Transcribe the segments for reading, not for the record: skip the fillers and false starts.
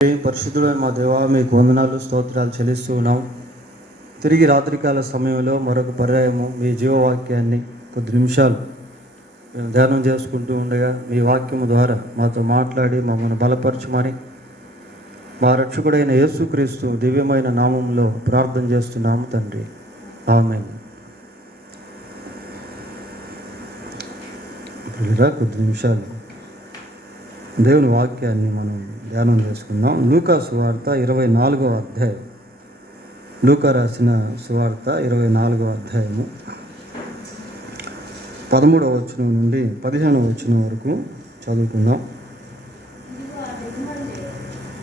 పరిశుద్ధుడైన మా దేవా, మీకు వందనాలు స్తోత్రాలు చెల్లిస్తూ ఉన్నాం. తిరిగి రాత్రికాల సమయంలో మరొక పర్యాయము మీ జీవవాక్యాన్ని కొద్ది నిమిషాలు మేము ధ్యానం చేసుకుంటూ ఉండగా మీ వాక్యము ద్వారా మాతో మాట్లాడి మమ్మల్ని బలపరచమని మా రక్షకుడైన యేసుక్రీస్తు దివ్యమైన నామంలో ప్రార్థన చేస్తున్నాము తండ్రి, ఆమేన్. కొద్ది నిమిషాలు దేవుని వాక్యాన్ని మనం ధ్యానం చేసుకుందాం. లూకా సువార్త 24వ అధ్యాయం. లూకా రాసిన సువార్త 24వ అధ్యాయము 13వ వచనం నుండి 15వ వచనం వరకు చదువుకుందాం.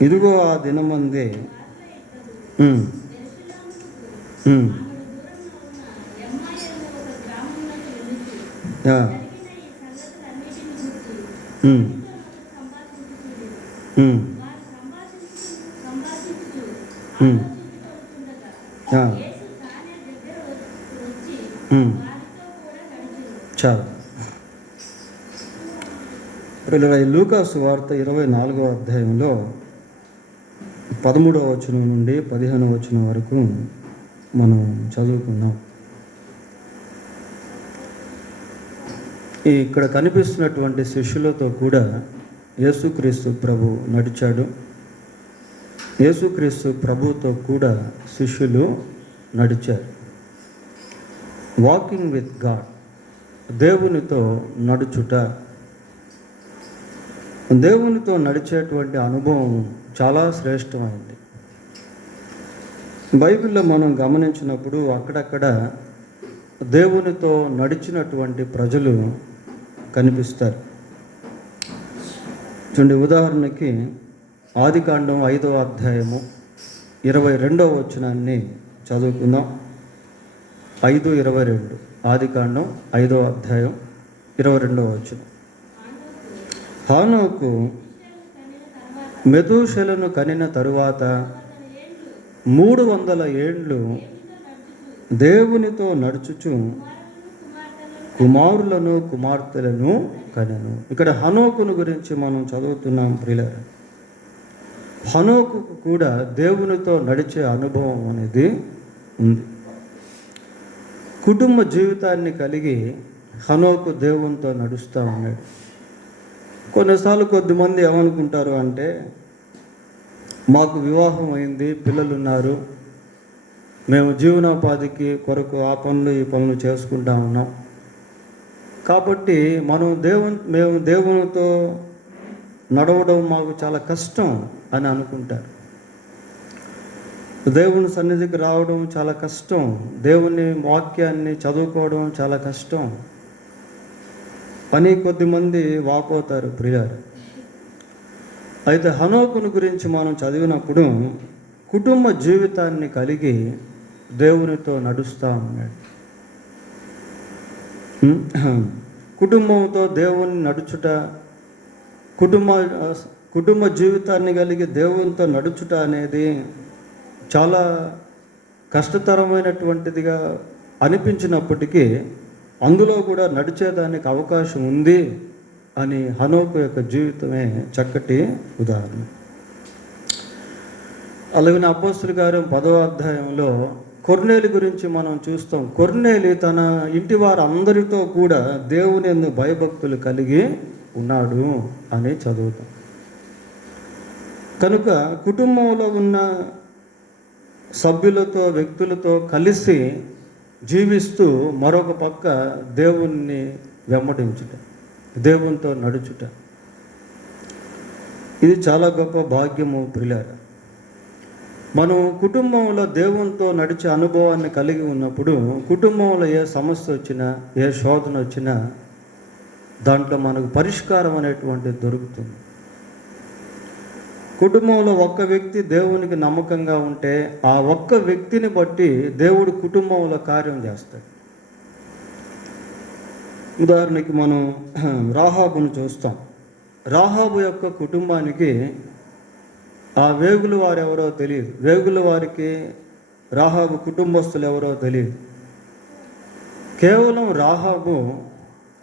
ఇదిగో ఆ దినమందే చాలు. లూకా సువార్త 24వ అధ్యాయంలో 13వ వచనం నుండి 15వ వచనం వరకు మనం చదువుకున్నాం. ఇక్కడ కనిపిస్తున్నటువంటి శిష్యులతో కూడా యేసుక్రీస్తు ప్రభు నడిచాడు. యేసుక్రీస్తు ప్రభుతో కూడా శిష్యులు నడిచారు. వాకింగ్ విత్ గాడ్, దేవునితో నడుచుట. దేవునితో నడిచేటువంటి అనుభవం చాలా శ్రేష్టమైంది. బైబిల్లో మనం గమనించినప్పుడు అక్కడక్కడ దేవునితో నడిచినటువంటి ప్రజలు కనిపిస్తారు. చూడండి, ఉదాహరణకి ఆదికాండం 5వ అధ్యాయము 22వ వచనాన్ని చదువుకుందాం. 5:22. ఆదికాండం 5వ అధ్యాయం 22వ వచనం. హానోకు మెతూషెలను కనిన తరువాత 300 ఏండ్లు దేవునితో నడుచుచు కుమారులను కుమార్తెలను కనెను. ఇక్కడ హనోకును గురించి మనం చదువుతున్నాం ప్రియులారా. హనోకు కూడా దేవునితో నడిచే అనుభవం అనేది ఉంది. కుటుంబ జీవితాన్ని కలిగి హనోకు దేవునితో నడుస్తూ ఉన్నాడు. కొన్నిసార్లు కొద్దిమంది ఏమనుకుంటారు అంటే, మాకు వివాహం అయింది, పిల్లలు ఉన్నారు, మేము జీవనోపాధికి కొరకు ఆ పనులు ఈ పనులు చేసుకుంటా ఉన్నాం, కాబట్టి మేము దేవునితో నడవడం మాకు చాలా కష్టం అని అనుకుంటారు. దేవుని సన్నిధికి రావడం చాలా కష్టం, దేవుని వాక్యాన్ని చదువుకోవడం చాలా కష్టం అని కొద్దిమంది వాపోతారు ప్రియారు. అయితే హనోకుని గురించి మనం చదివినప్పుడు కుటుంబ జీవితాన్ని కలిగి దేవునితో నడుస్తూ ఉన్నాడు. కుటుంబంతో దేవుని నడుచుట, కుటుంబ జీవితాన్ని కలిగి దేవునితో నడుచుట అనేది చాలా కష్టతరమైనటువంటిదిగా అనిపించినప్పటికీ అందులో కూడా నడిచేదానికి అవకాశం ఉంది అని హనోకు యొక్క జీవితమే చక్కటి ఉదాహరణ. అలాగే అపోస్తలుల కార్యం 10వ అధ్యాయంలో కొర్నేలి గురించి మనం చూస్తాం. కొర్నేలి తన ఇంటి వారందరితో కూడా దేవుని యందు భయభక్తులు కలిగి ఉన్నాడు అని చదువుతాం. కనుక కుటుంబంలో ఉన్న సభ్యులతో వ్యక్తులతో కలిసి జీవిస్తూ మరొక పక్క దేవుణ్ణి వెంబడించుట, దేవునితో నడుచుట, ఇది చాలా గొప్ప భాగ్యము ప్రియులారా. మనం కుటుంబంలో దేవునితో నడిచే అనుభవాన్ని కలిగి ఉన్నప్పుడు కుటుంబంలో ఏ సమస్య వచ్చినా, ఏ శోధన వచ్చినా దాంట్లో మనకు పరిష్కారం అనేటువంటిది దొరుకుతుంది. కుటుంబంలో ఒక్క వ్యక్తి దేవునికి నమ్మకంగా ఉంటే ఆ ఒక్క వ్యక్తిని బట్టి దేవుడు కుటుంబంలో కార్యం చేస్తాడు. ఉదాహరణకి మనం రాహాబును చూస్తాం. రాహాబు యొక్క కుటుంబానికి ఆ వేగుల వారు ఎవరో తెలియదు, వేగుల వారికి రాహాబు కుటుంబస్తులు ఎవరో తెలియదు. కేవలం రాహాబు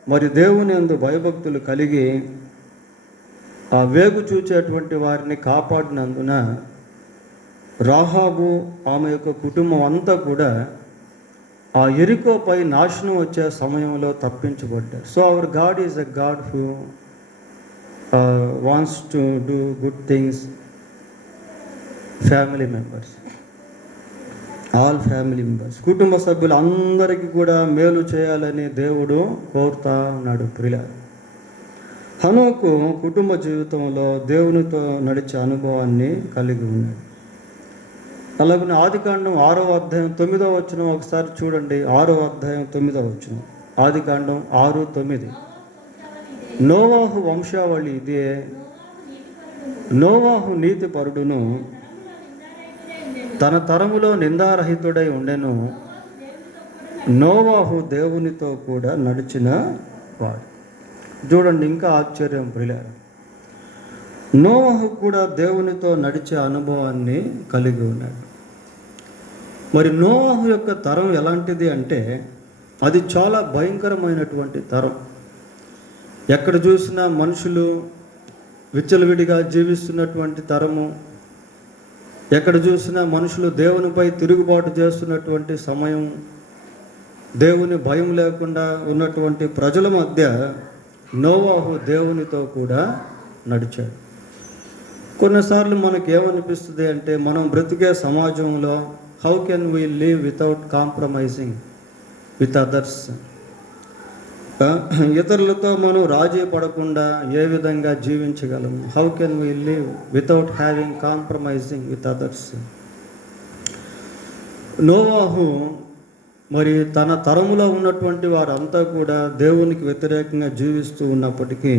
మరి దేవుని యందు భయభక్తులు కలిగి ఆ వేగు చూచేటువంటి వారిని కాపాడినందున రాహాబు ఆమె యొక్క కుటుంబం అంతా కూడా ఆ యెరికోపై నాశనం వచ్చే సమయంలో తప్పించబడ్డారు. So our God is a God who wants to do good things family members, all family members, కుటుంబ సభ్యులు అందరికీ కూడా మేలు చేయాలని దేవుడు కోరుతా ఉన్నాడు. ప్రియులారా, హనోకు కుటుంబ జీవితంలో దేవునితో నడిచే అనుభవాన్ని కలిగి ఉన్నాడు. అలాగే ఆదికాండం 6వ అధ్యాయం 9వ వచనం ఒకసారి చూడండి. 6వ అధ్యాయం 9వ వచనం, ఆదికాండం 6:9. నోవాహు వంశావళి ఇదే. నోవాహు నీతిపరుడును, తన తరములో నిందారహితుడై ఉండెను. నోవాహు దేవునితో కూడా నడిచిన వాడు. చూడండి, ఇంకా ఆశ్చర్యం ప్రియులారా, నోవాహు కూడా దేవునితో నడిచే అనుభవాన్ని కలిగి ఉన్నాడు. మరి నోవాహు యొక్క తరం ఎలాంటిది అంటే అది చాలా భయంకరమైనటువంటి తరం. ఎక్కడ చూసినా మనుషులు విచ్చలవిడిగా జీవిస్తున్నటువంటి తరము, ఎక్కడ చూసినా మనుషులు దేవునిపై తిరుగుబాటు చేస్తున్నటువంటి సమయం, దేవుని భయం లేకుండా ఉన్నటువంటి ప్రజల మధ్య నోవాహు దేవునితో కూడా నడిచాడు. కొన్నిసార్లు మనకు ఏమనిపిస్తుంది అంటే మనం బ్రతికే సమాజంలో how can we live without compromising with others, ఇతరులతో మనం రాజీ పడకుండా ఏ విధంగా జీవించగలము? How can we live without having compromising with others. నోవాహు మరి తన తరములో ఉన్నటువంటి వారంతా కూడా దేవునికి వ్యతిరేకంగా జీవిస్తూ ఉన్నప్పటికీ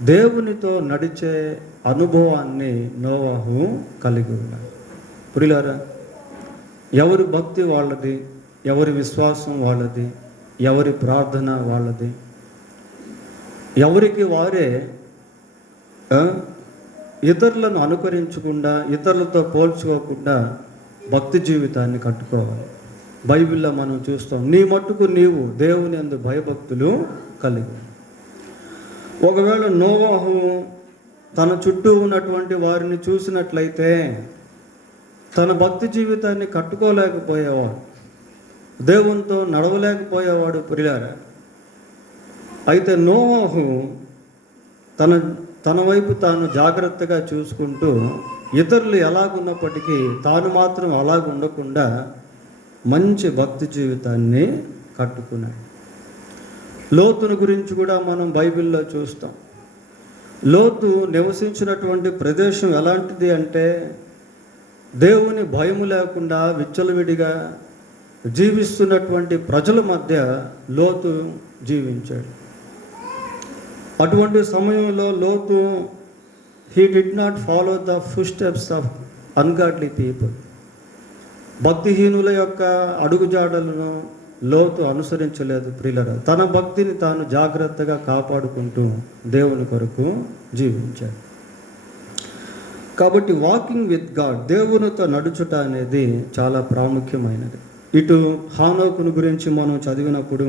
దేవునితో నడిచే అనుభవాన్ని నోవాహు కలిగి ఉన్నాడు. ప్రియులారా, ఎవరి భక్తి వాళ్ళది, ఎవరి విశ్వాసం వాళ్ళది, ఎవరి ప్రార్థన వాళ్ళది. ఎవరికి వారే ఇతరులను అనుకరించకుండా, ఇతరులతో పోల్చుకోకుండా భక్తి జీవితాన్ని కట్టుకోవాలి. బైబిల్లో మనం చూస్తాం, నీ మట్టుకు నీవు దేవుని యందు భయభక్తులు కలిగి. ఒకవేళ నోవాహు తన చుట్టూ ఉన్నటువంటి వారిని చూసినట్లయితే తన భక్తి జీవితాన్ని కట్టుకోలేకపోయేవాడు, దేవునితో నడవలేకపోయేవాడు. ప్రియులారా, అయితే నోవాహు తన వైపు తాను జాగ్రత్తగా చూసుకుంటూ ఇతరులు ఎలాగున్నప్పటికీ తాను మాత్రం అలాగ ఉండకుండా మంచి భక్తి జీవితాన్ని కట్టుకున్నాడు. లోతును గురించి కూడా మనం బైబిల్లో చూస్తాం. లోతు నివసించినటువంటి ప్రదేశం ఎలాంటిది అంటే దేవుని భయం లేకుండా విచ్చలవిడిగా జీవిస్తున్నటువంటి ప్రజల మధ్య లోతు జీవించాడు. అటువంటి సమయంలో లోతు he did not follow the foot steps of ungodly people. భక్తిహీనుల యొక్క అడుగుజాడలను లోతు అనుసరించలేదు. ప్రియులారా, తన భక్తిని తాను జాగ్రత్తగా కాపాడుకుంటూ దేవుని కొరకు జీవించాడు. కాబట్టి వాకింగ్ విత్ గాడ్, దేవునితో నడుచుట అనేది చాలా ప్రాముఖ్యమైనది. ఇటు హానోకును గురించి మనం చదివినప్పుడు,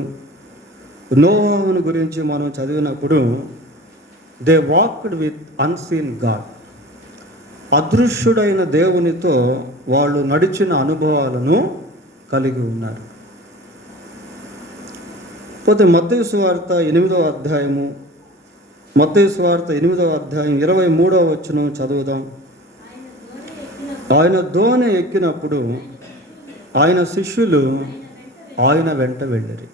నోవాహును గురించి మనం చదివినప్పుడు they walked with unseen God, అదృశ్యుడైన దేవునితో వాళ్ళు నడిచిన అనుభవాలను కలిగి ఉన్నారు. పోతే మత్తయి సువార్త 8వ అధ్యాయము, మత్తయి సువార్త 8వ అధ్యాయం 23వ వచనం చదువుదాం. ఆయన దోణి ఎక్కినప్పుడు ఆయన శిష్యులు ఆయన వెంట వెళ్ళిరి.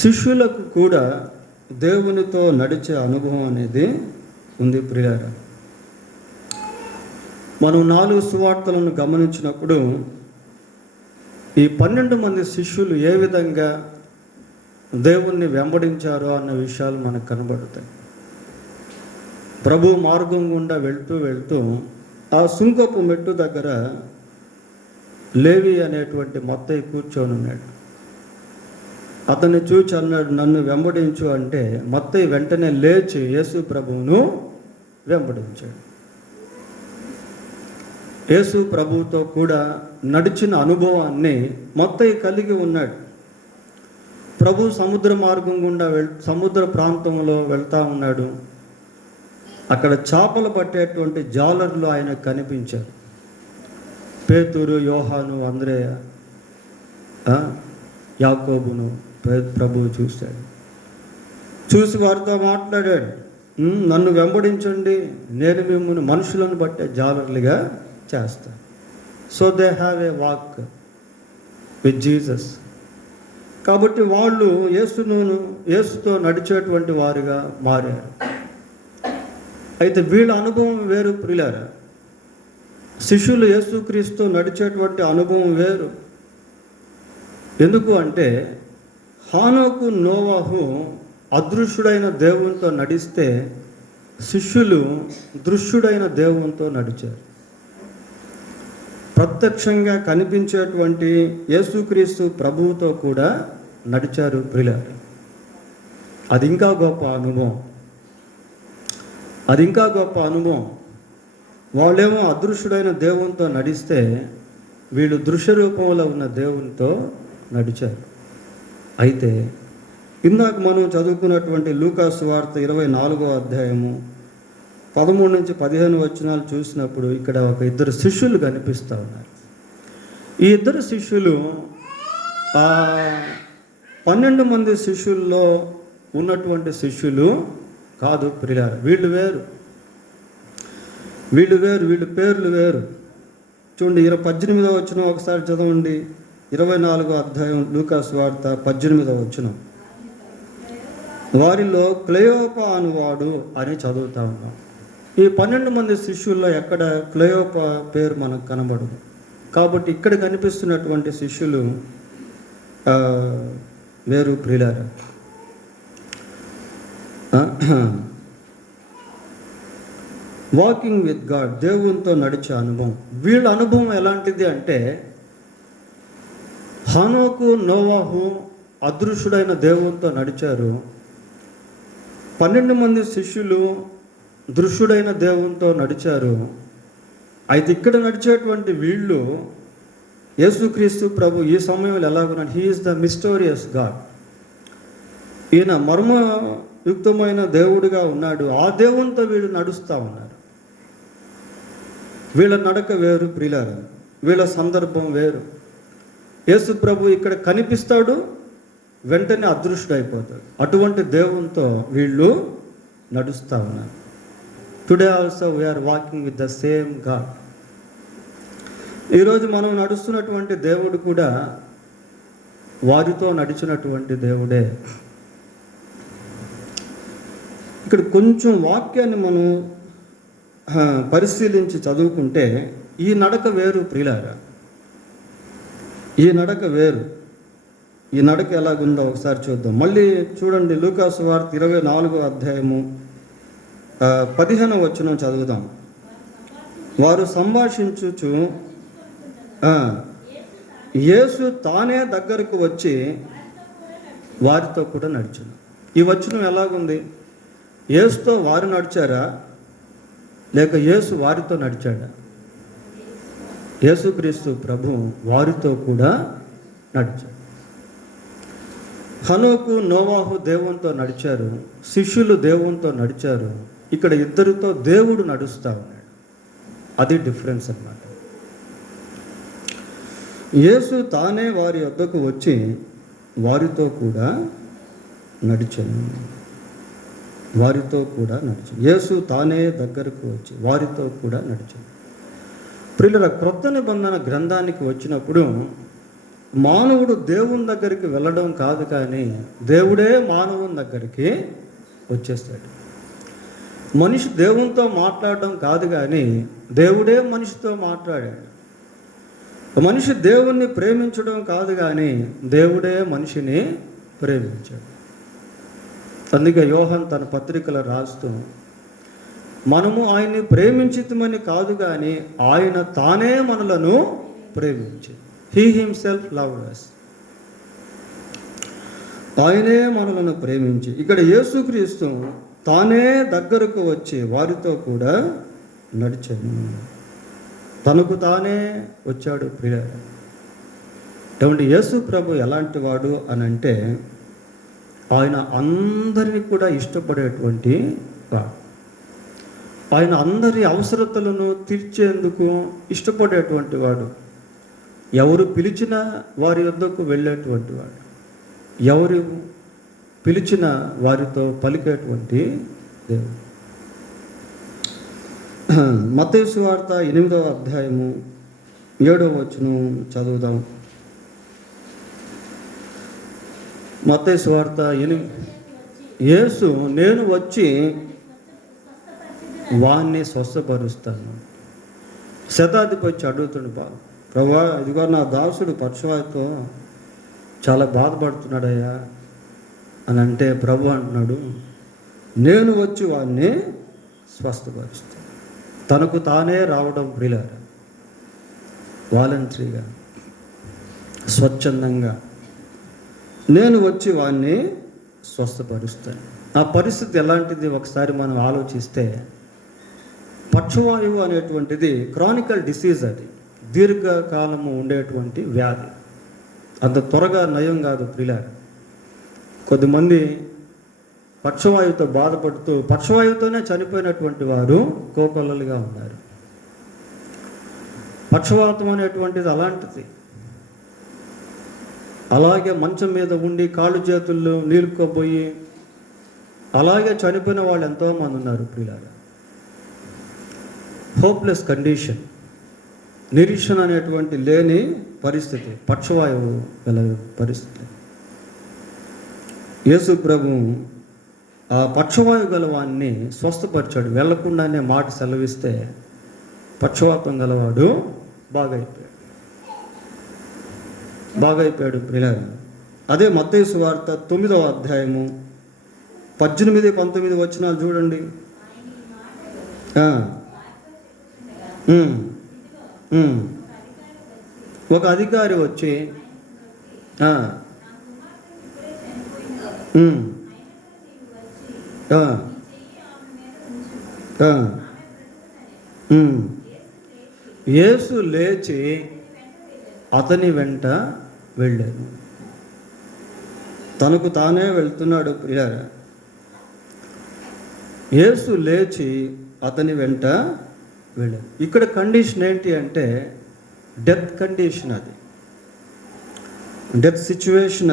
శిష్యులకు కూడా దేవునితో నడిచే అనుభవం అనేది ఉంది. ప్రియారా, మనం 4 సువార్తలను గమనించినప్పుడు ఈ 12 మంది శిష్యులు ఏ విధంగా దేవుణ్ణి వెంబడించారో అన్న విషయాలు మనకు కనబడతాయి. ప్రభు మార్గం గుండా వెళ్తూ ఆ సుంకపు మెట్టు దగ్గర లేవి అనేటువంటి మత్తయి కూర్చొని ఉన్నాడు. అతన్ని చూచి అన్నాడు, నన్ను వెంబడించు అంటే మత్తయి వెంటనే లేచి యేసు ప్రభువును వెంబడించాడు. యేసు ప్రభువుతో కూడా నడిచిన అనుభవాన్ని మత్తయి కలిగి ఉన్నాడు. ప్రభు సముద్ర మార్గం గుండా సముద్ర ప్రాంతంలో వెళ్తూ ఉన్నాడు. అక్కడ చేపలు పట్టేటువంటి జాలర్లు ఆయనకు కనిపించారు. పేతురు, యోహాను, అంద్రేయ, యాకోబును ప్రభువు చూశాడు. చూసి వారితో మాట్లాడాడు, నన్ను వెంబడించండి, నేను మిమ్మల్ని మనుషులను బట్టే జాలర్లుగా చేస్తాను. So they have a walk with Jesus. కాబట్టి వాళ్ళు యేసుతో నడిచేటువంటి వారుగా మారారు. అయితే వీళ్ళ అనుభవం వేరు ప్రియులారా. శిష్యులు యేసుక్రీస్తు నడిచేటువంటి అనుభవం వేరు. ఎందుకు అంటే హానోకు, నోవాహు అదృశ్యుడైన దేవునితో నడిస్తే శిష్యులు దృశ్యుడైన దేవునితో నడిచారు. ప్రత్యక్షంగా కనిపించేటువంటి యేసుక్రీస్తు ప్రభువుతో కూడా నడిచారు ప్రియులారా. అది ఇంకా గొప్ప అనుభవం. వాళ్ళేమో అదృశ్యుడైన దేవునితో నడిస్తే వీళ్ళు దృశ్య రూపంలో ఉన్న దేవునితో నడిచారు. అయితే ఇందాక మనం చదువుకున్నటువంటి లూకా సువార్త 24వ అధ్యాయము 13 నుంచి 15 వచనాలు చూసినప్పుడు ఇక్కడ ఒక ఇద్దరు శిష్యులు కనిపిస్తూ ఉన్నారు. ఈ ఇద్దరు శిష్యులు 12 మంది శిష్యుల్లో ఉన్నటువంటి శిష్యులు కాదు ప్రియులారా. వీళ్ళు వేరు, వీళ్ళ పేర్లు వేరు. చూడండి, 18వ వచనం ఒకసారి చదవండి. 24వ అధ్యాయం లూకా సువార్త 18వ వచనం. వారిలో క్లెయోప అనువాడు అని చదువుతా ఉన్నాం. ఈ 12 మంది శిష్యుల్లో ఎక్కడ క్లెయోప పేరు మనకు కనబడదు. కాబట్టి ఇక్కడ కనిపిస్తున్నటువంటి శిష్యులు వేరు ప్రియులారా. వాకింగ్ విత్ గాడ్, దేవునితో నడిచే అనుభవం. వీళ్ళ అనుభవం ఎలాంటిది అంటే హానోకు, నోవాహు అదృశ్యుడైన దేవునితో నడిచారు. 12 మంది శిష్యులు దృశ్యుడైన దేవునితో నడిచారు. అయితే ఇక్కడ నడిచేటువంటి వీళ్ళు యేసుక్రీస్తు ప్రభు ఈ సమయంలో ఎలాగున్నాడు? He is the mysterious God. ఈయన మర్మయుక్తమైన దేవుడిగా ఉన్నాడు. ఆ దేవునితో వీళ్ళు నడుస్తూ ఉన్నారు. వీళ్ళ నడక వేరు ప్రియులారా, వీళ్ళ సందర్భం వేరు. యేసు ప్రభు ఇక్కడ కనిపిస్తాడు, వెంటనే అదృశ్యుడైపోతాడు. అటువంటి దేవునితో వీళ్ళు నడుస్తూ ఉన్నారు. Today also we are walking with the same God. ఈరోజు మనం నడుస్తున్నటువంటి దేవుడు కూడా వారితో నడిచినటువంటి దేవుడే. ఇక్కడ కొంచెం వాక్యాన్ని మనం పరిశీలించి చదువుకుంటే ఈ నడక వేరు ప్రియులారా, ఈ నడక వేరు. ఈ నడక ఎలాగుందో ఒకసారి చూద్దాం. మళ్ళీ చూడండి, లూకా సువార్త 24వ అధ్యాయము 15వ వచనం చదువుదాం. వారు సంభాషించుచు యేసు తానే దగ్గరకు వచ్చి వారితో కూడా నడిచాడు. ఈ వచనం ఎలాగుంది? యేసుతో వారు నడిచారా, లేక యేసు వారితో నడిచాడా? యేసుక్రీస్తు ప్రభు వారితో కూడా నడిచాడు. హనోకు, నోవాహు దేవునితో నడిచారు, శిష్యులు దేవునితో నడిచారు. ఇక్కడ ఇద్దరితో దేవుడు నడుస్తూ ఉన్నాడు. అది డిఫరెన్స్ అన్నమాట. యేసు తానే వారి వద్దకు వచ్చి వారితో కూడా నడిచాను. యేసు తానే దగ్గరకు వచ్చి వారితో కూడా నడిచాడు. ప్రియుల క్రొత్త నిబంధన గ్రంథానికి వచ్చినప్పుడు మానవుడు దేవుని దగ్గరికి వెళ్ళడం కాదు, కానీ దేవుడే మానవుని దగ్గరికి వచ్చేస్తాడు. మనిషి దేవునితో మాట్లాడడం కాదు, కానీ దేవుడే మనిషితో మాట్లాడాడు. మనిషి దేవుణ్ణి ప్రేమించడం కాదు, కానీ దేవుడే మనిషిని ప్రేమించాడు. అందుకే యోహాన్ తన పత్రికలో రాస్తూ, మనము ఆయన్ని ప్రేమించితమని కాదు, కానీ ఆయన తానే మనలను ప్రేమించి, హీ హిమ్సెల్ఫ్ లవ్డ్ us. ఆయనే మనలను ప్రేమించి, ఇక్కడ యేసుక్రీస్తు తానే దగ్గరకు వచ్చి వారితో కూడా నడిచాడు. తనకు తానే వచ్చాడు ప్రియులారా. ఏమంటే యేసు ప్రభు ఎలాంటి వాడు అని అంటే ఆయన అందరినీ కూడా ఇష్టపడేటువంటి వాడు. ఆయన అందరి అవసరతలను తీర్చేందుకు ఇష్టపడేటువంటి వాడు. ఎవరు పిలిచినా వారి వద్దకు వెళ్ళేటువంటి వాడు. ఎవరు పిలిచిన వారితో పలికేటువంటి దేవుడు. మత్తయి సువార్త 8వ అధ్యాయము 7వ వచనం చదువుదాం. మత్తయి సువార్త 8. యేసు, నేను వచ్చి వాణ్ణి స్వస్థపరుస్తాను. శతాధిపతి అడుగుతుండు, ప్రభువా, ఇదిగో నా దాసుడు పక్షవాయుతో చాలా బాధపడుతున్నాడయ్యా అని అంటే ప్రభు అంటున్నాడు, నేను వచ్చి వాడిని స్వస్థపరుస్తాను. తనకు తానే రావడం ప్రియులారా, వాలంటరీగా, స్వచ్ఛందంగా నేను వచ్చి వాడిని స్వస్థపరుస్తాను. ఆ పరిస్థితి ఎలాంటిది ఒకసారి మనం ఆలోచిస్తే, పక్షవాయువు అనేటువంటిది క్రానికల్ డిసీజ్. అది దీర్ఘకాలము ఉండేటువంటి వ్యాధి. అంత త్వరగా నయం కాదు ప్రియులారా. కొద్దిమంది పక్షవాయువుతో బాధపడుతూ పక్షవాయువుతోనే చనిపోయినటువంటి వారు కోకొల్లలుగా ఉన్నారు. పక్షవాతం అనేటువంటిది అలాంటిది. అలాగే మంచం మీద ఉండి కాళ్ళు చేతుల్లో నీలుకోపోయి అలాగే చనిపోయిన వాళ్ళు ఎంతోమంది ఉన్నారు ప్రియులారా. హోప్లెస్ కండిషన్, నిరీక్షణ అనేటువంటి లేని పరిస్థితి, పక్షవాయువు గల పరిస్థితి. యేసు ప్రభు ఆ పక్షవాయువు గలవాన్ని స్వస్థపరిచాడు. వెళ్లకుండానే మాట సెలవిస్తే పక్షవాతం గలవాడు బాగైపోయాడు ప్రియులారా. అదే మత్తయి సువార్త 9వ అధ్యాయము 18-19 వచనాలు చూడండి. ఒక అధికారి వచ్చి యేసు లేచి అతని వెంట వెళ్ళాడు. తనకు తానే వెళ్తున్నాడు ప్రియారా. యేసు లేచి అతని వెంట వెళ్ళాడు. ఇక్కడ కండిషన్ ఏంటి అంటే డెత్ కండిషన్. అది డెత్ సిచ్యువేషన్.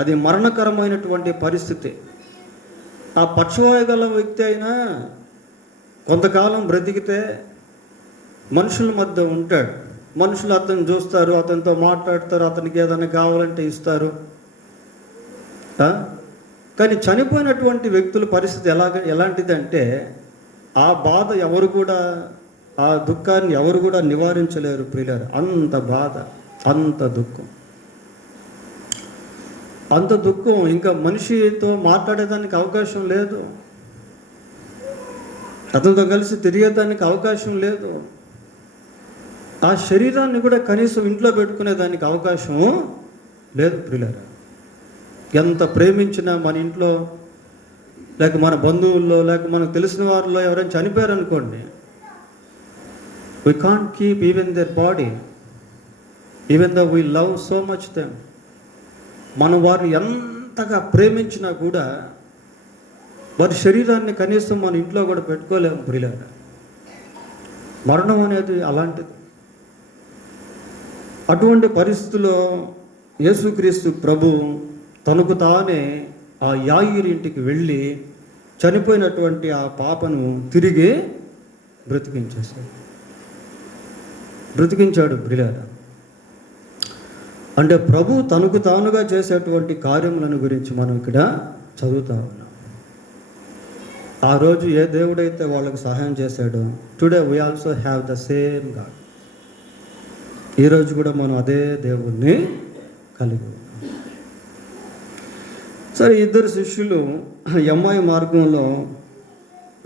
అది మరణకరమైనటువంటి పరిస్థితి. ఆ పక్షవాయు గల వ్యక్తి అయినా కొంతకాలం బ్రతికితే మనుషుల మధ్య ఉంటాడు. మనుషులు అతను చూస్తారు, అతనితో మాట్లాడతారు, అతనికి ఏదైనా కావాలంటే ఇస్తారు. కానీ చనిపోయినటువంటి వ్యక్తుల పరిస్థితి ఎలాంటిదంటే ఆ బాధ ఎవరు కూడా, ఆ దుఃఖాన్ని ఎవరు కూడా నివారించలేరు ప్రియులారా. అంత బాధ, అంత దుఃఖం, అంత దుఃఖం. ఇంకా మనిషితో మాట్లాడేదానికి అవకాశం లేదు, అతనితో కలిసి తిరిగేదానికి అవకాశం లేదు. ఆ శరీరాన్ని కూడా కనీసం ఇంట్లో పెట్టుకునేదానికి అవకాశం లేదు ప్రియులారా. ఎంత ప్రేమించినా మన ఇంట్లో లేక మన బంధువుల్లో లేక మనకు తెలిసిన వారిలో ఎవరైనా చనిపోయారనుకోండి, we can't keep even their body, even though we love so much them. మనం వారిని ఎంతగా ప్రేమించినా కూడా వారి శరీరాన్ని కనీసం మన ఇంట్లో కూడా పెట్టుకోలేము ప్రియులారా. మరణం అనేది అలాంటిది. అటువంటి పరిస్థితుల్లో యేసుక్రీస్తు ప్రభు తనకు తానే ఆ యాయిరు ఇంటికి వెళ్ళి చనిపోయినటువంటి ఆ పాపను తిరిగి బ్రతికించాడు ప్రియులారా. అంటే ప్రభు తనకు తానుగా చేసేటువంటి కార్యములను గురించి మనం ఇక్కడ చదువుతా ఉన్నాం. ఆ రోజు ఏ దేవుడైతే వాళ్ళకు సహాయం చేశాడో, today we also have the same God. ఈరోజు కూడా మనం అదే దేవుణ్ణి కలిగి ఉన్నాం. సరే, ఇద్దరు శిష్యులు ఎమ్మాయి మార్గంలో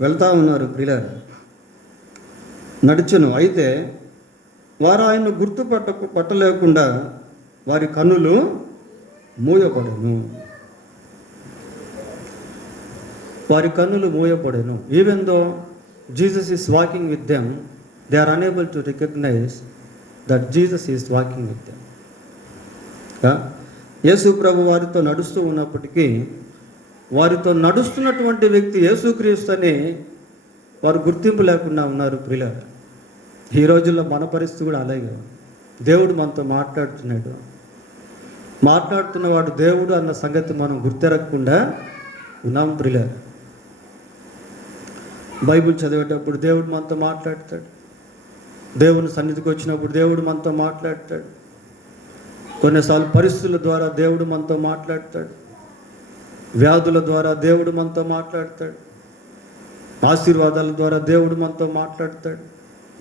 వెళ్తూ ఉన్నారు ప్రియులారా, నడిచెను. అయితే వారు ఆయన్ను పట్టలేకుండా వారి కన్నులు మూయపడెను. Even though Jesus is walking with them, they are unable to recognise that Jesus is walking with them. యేసు ప్రభు వారితో నడుస్తూ ఉన్నప్పటికీ వారితో నడుస్తున్నటువంటి వ్యక్తి యేసుక్రీస్తు అని వారు గుర్తింపు లేకుండా ఉన్నారు ప్రియులారా. ఈ రోజుల్లో మన పరిస్థితి కూడా అలాగే. దేవుడు మనతో మాట్లాడుతున్నవాడు దేవుడు అన్న సంగతి మనం గుర్తెరగకుండా ఉన్నాం ప్రియులారా. బైబిల్ చదివేటప్పుడు దేవుడు మనతో మాట్లాడతాడు, దేవుని సన్నిధికి వచ్చినప్పుడు దేవుడు మనతో మాట్లాడతాడు, కొన్నిసార్లు పరిస్థితుల ద్వారా దేవుడు మనతో మాట్లాడతాడు, వ్యాధుల ద్వారా దేవుడు మనతో మాట్లాడతాడు, ఆశీర్వాదాల ద్వారా దేవుడు మనతో మాట్లాడతాడు.